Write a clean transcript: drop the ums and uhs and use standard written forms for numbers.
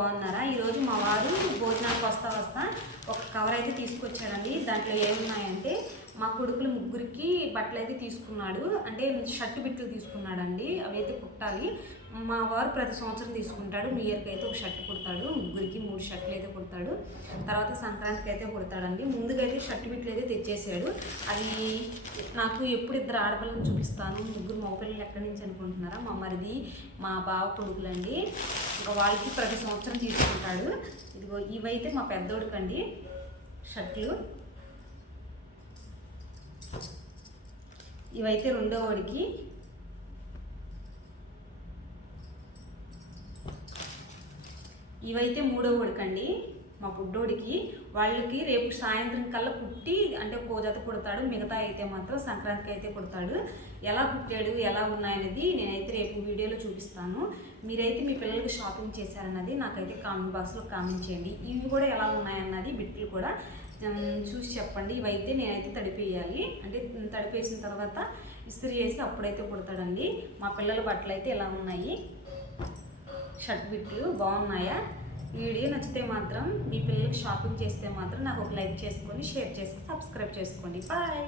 బాగున్నారా? ఈరోజు మా వారు భోజనానికి వస్తా ఒక కవర్ అయితే తీసుకొచ్చాడండి. దాంట్లో ఏమున్నాయంటే మా కొడుకులు ముగ్గురికి బట్టలు అయితే తీసుకున్నాడు. అంటే షర్ట్ బిట్లు తీసుకున్నాడండి. అవి అయితే కుట్టాలి. మా వారు ప్రతి సంవత్సరం తీసుకుంటాడు. న్యూ ఇయర్కి అయితే ఒక షర్ట్ కుడతాడు. ముగ్గురికి 3 షర్ట్లు అయితే కుడతాడు. తర్వాత సంక్రాంతికి అయితే కుడతాడండి. ముందుగా అయితే షర్ట్ బిట్లు అయితే తెచ్చేసాడు. అది నాకు ఎప్పుడు ఇద్దరు ఆడపిల్లని చూపిస్తాను, ముగ్గురు మగపిల్లలు ఎక్కడి నుంచి అనుకుంటున్నారా? మా మరిది మా బావ కొడుకులండి. ఇంకా వాళ్ళకి ప్రతి సంవత్సరం తీసుకుంటాడు. ఇదిగో ఇవైతే మా పెద్దోడికండి షర్ట్లు. ఇవైతే రెండో వాడికి. ఇవైతే మూడో వాడికండి, మా బుడ్డోడికి. వాళ్ళకి రేపు సాయంత్రం కల్లా కుట్టి అంటే ఒక జత కుడతాడు. మిగతా అయితే మాత్రం సంక్రాంతికి అయితే కుడతాడు. ఎలా కుట్టాడు, ఎలా ఉన్నాయనేది నేనైతే రేపు వీడియోలో చూపిస్తాను. మీరైతే మీ పిల్లలకి షాపింగ్ చేశారన్నది నాకైతే కామెంట్ బాక్స్లో కామెంట్ చేయండి. ఇవి కూడా ఎలా ఉన్నాయన్నది బిట్లు కూడా చూసి చెప్పండి. ఇవైతే నేనైతే తడిపేయాలి. అంటే తడిపేసిన తర్వాత ఇస్త్రీ చేసి అప్పుడైతే కుడతాడండి. మా పిల్లల బట్టలు అయితే ఎలా ఉన్నాయి, షర్ట్ బిట్లు బాగున్నాయా? ఈ వీడియో నచ్చితే మాత్రం మీ పిల్లలకి షాపింగ్ చేస్తే మాత్రం నాకు ఒక లైక్ చేసుకొని షేర్ చేసి సబ్స్క్రైబ్ చేసుకోండి. బాయ్.